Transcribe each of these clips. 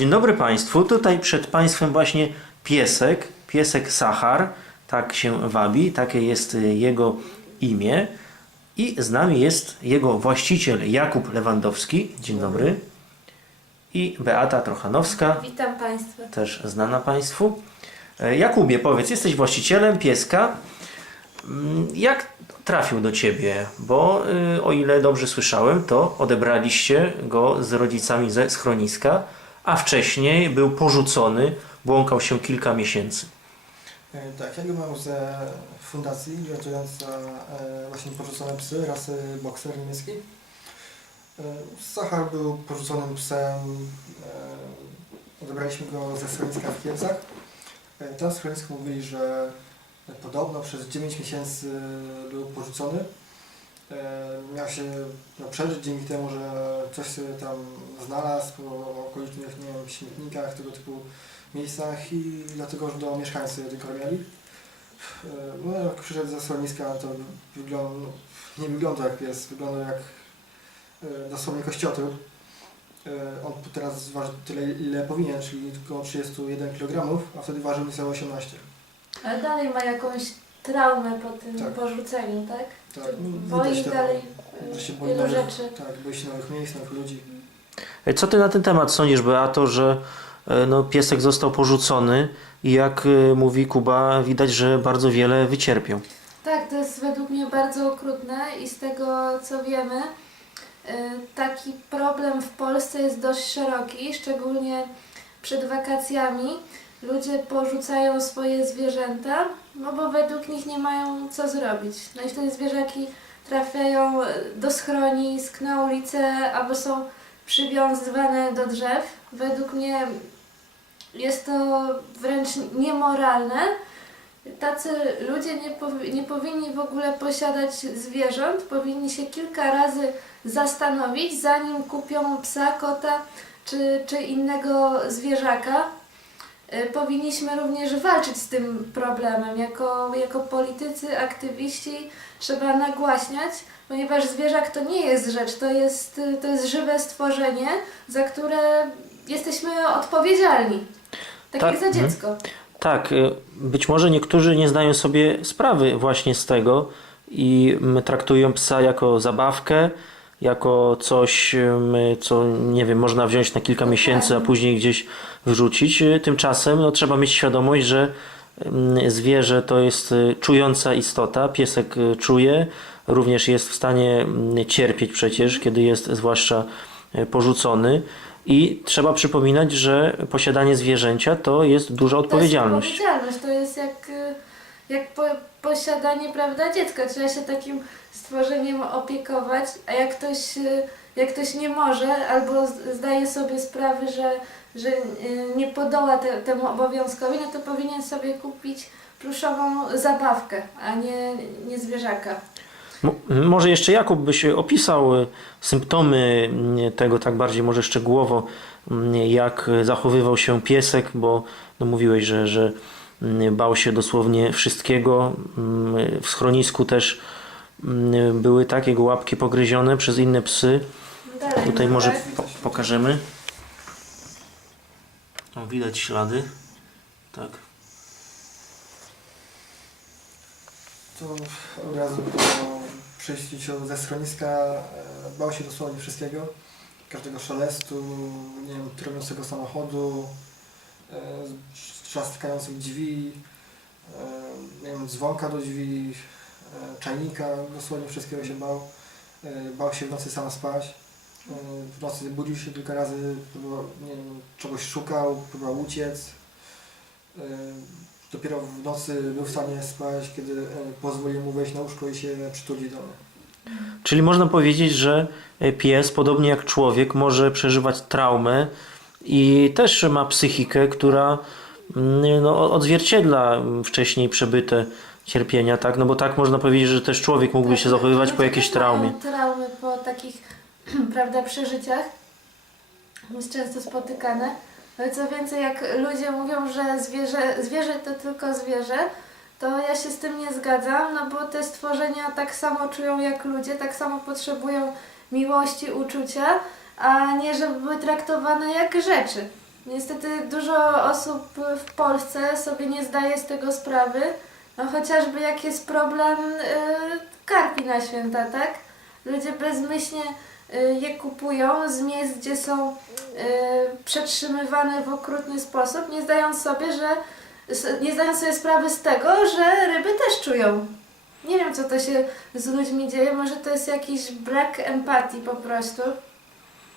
Dzień dobry Państwu. Tutaj przed Państwem właśnie piesek, piesek Sachar, tak się wabi, takie jest jego imię. I z nami jest jego właściciel Jakub Lewandowski. Dzień dobry. I Beata Trochanowska, Witam Państwa. też znana Państwu. E, Jakubie, powiedz, jesteś właścicielem pieska. Mm, Jak trafił do Ciebie? Bo y, o ile dobrze słyszałem, to odebraliście go z rodzicami ze schroniska, wcześniej był porzucony, błąkał się kilka miesięcy. E, Tak, ja go mam ze fundacji ratująca e, właśnie porzucone psy rasy bokser niemiecki. E, Sachar był porzuconym psem, e, odebraliśmy go ze schroniska w Kielcach. E, Tam w schronisku mówili, że podobno przez 9 miesięcy był porzucony. E, Miał się no, przeżyć dzięki temu, że coś sobie tam znalazł po okolicznych nie wiem, śmietnikach, tego typu miejscach i dlatego już do mieszkańcy dokarmiali. E, No jak przyszedł ze schroniska, to wygląda, nie wygląda jak pies, wygląda jak e, dosłownie kościotrup. On teraz waży tyle, ile powinien, czyli około 31 kg, a wtedy ważył niecałe 18. Ale dalej ma jakąś traumę po tym Tak. porzuceniu, tak? Tak, no, Boi widać dalej że się e, boi wielu nowych, rzeczy. tak, boi się nowych miejsc, nowych ludzi. E, Co Ty na ten temat sądzisz, Beato, że e, no, piesek został porzucony i jak e, mówi Kuba, widać, że bardzo wiele wycierpiał. Tak, to jest według mnie bardzo okrutne i z tego co wiemy, y, taki problem w Polsce jest dość szeroki, szczególnie przed wakacjami. Ludzie porzucają swoje zwierzęta, no bo według nich nie mają co zrobić. No i wtedy zwierzaki trafiają do schronisk, na ulicę, albo są przywiązywane do drzew. Według mnie jest to wręcz niemoralne. Tacy ludzie nie, powi- nie powinni w ogóle posiadać zwierząt, powinni się kilka razy zastanowić, zanim kupią psa, kota czy, czy innego zwierzaka. Y, Powinniśmy również walczyć z tym problemem. Jako, jako politycy, aktywiści trzeba nagłaśniać, ponieważ zwierzak to nie jest rzecz, to jest, to jest żywe stworzenie, za które jesteśmy odpowiedzialni. Tak, Tak, jak za mhm. dziecko. Tak, y, być może niektórzy nie zdają sobie sprawy właśnie z tego i traktują psa jako zabawkę, jako coś, co nie wiem, można wziąć na kilka miesięcy, a później gdzieś wyrzucić. Y, Tymczasem no, trzeba mieć świadomość, że zwierzę to jest y, czująca istota, piesek y, czuje, również jest w stanie cierpieć przecież, kiedy jest zwłaszcza y, porzucony. I trzeba przypominać, że posiadanie zwierzęcia to jest duża odpowiedzialność. To jest odpowiedzialność, to jest jak, jak po, posiadanie prawda, dziecka. Trzeba się takim stworzeniem opiekować, a jak ktoś, y, jak ktoś nie może albo zdaje sobie sprawę, że, że y, nie podoła te, temu obowiązkowi, no to powinien sobie kupić pluszową zabawkę, a nie, nie zwierzaka. Mo- Może jeszcze Jakub byś opisał y, symptomy tego tak bardziej może szczegółowo, jak zachowywał się piesek, bo no mówiłeś, że, że bał się dosłownie wszystkiego. Mm, W schronisku też mm, były takie łapki pogryzione przez inne psy. Tutaj może po pokażemy. O, widać ślady. Tak. To od razu po przyjściu ze schroniska e, bał się dosłownie wszystkiego. Każdego szelestu, nie wiem, trumiącego samochodu, trzaskających drzwi, nie wiem, dzwonka do drzwi, czajnika, dosłownie wszystkiego się bał. E, Bał się w nocy sam spać. E, W nocy budził się kilka razy, próbował, nie wiem, czegoś szukał, próbował uciec. E, Dopiero w nocy był w stanie spać, kiedy pozwolił mu wejść na łóżko i się przytulić do mnie. Czyli można powiedzieć, że pies, podobnie jak człowiek, może przeżywać traumę i też ma psychikę, która mm, no, odzwierciedla wcześniej przebyte cierpienia, tak? No bo tak można powiedzieć, że też człowiek mógłby się Tak, zachowywać ludzie po jakiejś traumie. Traumy po takich, prawda, przeżyciach. Jest często spotykane. Ale co więcej, jak ludzie mówią, że zwierzę, zwierzę to tylko zwierzę, to ja się z tym nie zgadzam, no bo te stworzenia tak samo czują jak ludzie, tak samo potrzebują miłości, uczucia, a nie żeby były traktowane jak rzeczy. Niestety dużo osób w Polsce sobie nie zdaje z tego sprawy, no chociażby jak jest problem y, karpi na święta, tak? Ludzie bezmyślnie y, je kupują z miejsc, gdzie są y, przetrzymywane w okrutny sposób, nie zdając sobie, że nie zdając sobie sprawy z tego, że ryby też czują. Nie wiem, co to się z ludźmi dzieje, może to jest jakiś brak empatii po prostu.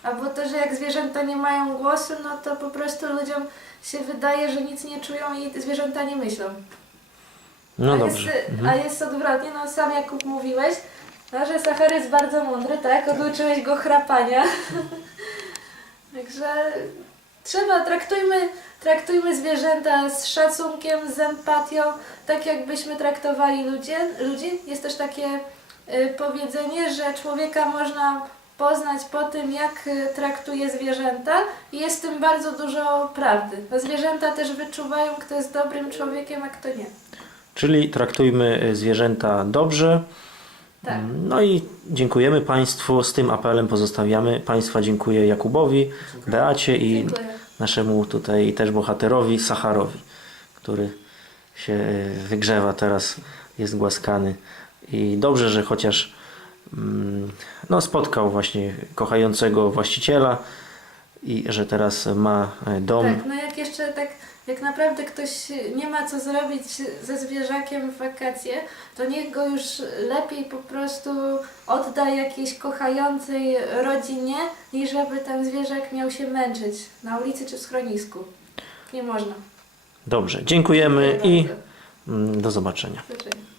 Albo to, że jak zwierzęta nie mają głosu, no to po prostu ludziom się wydaje, że nic nie czują i zwierzęta nie myślą. No a dobrze. Jest, Mhm. A jest odwrotnie, no sam Jakub mówiłeś, no, że Sachar jest bardzo mądry, tak? Oduczyłeś go chrapania. Także trzeba, traktujmy, traktujmy zwierzęta z szacunkiem, z empatią, tak jakbyśmy traktowali ludzie, ludzi. Jest też takie y, powiedzenie, że człowieka można poznać po tym, jak y, traktuje zwierzęta i jest w tym bardzo dużo prawdy. Bo zwierzęta też wyczuwają, kto jest dobrym człowiekiem, a kto nie. Czyli traktujmy y, zwierzęta dobrze. Tak. No i dziękujemy Państwu. Z tym apelem pozostawiamy. Państwa dziękuję Jakubowi, Beacie i Dziękuję. naszemu tutaj też bohaterowi Sacharowi, który się y, wygrzewa teraz, jest głaskany. I dobrze, że chociaż no, spotkał właśnie kochającego właściciela i że teraz ma y, dom. Tak, no jak jeszcze tak, jak naprawdę ktoś nie ma co zrobić ze zwierzakiem w wakacje, to niech go już lepiej po prostu odda jakiejś kochającej rodzinie, niż żeby ten zwierzak miał się męczyć na ulicy czy w schronisku. Nie można. Dobrze, dziękujemy i mm, do zobaczenia. Życzę.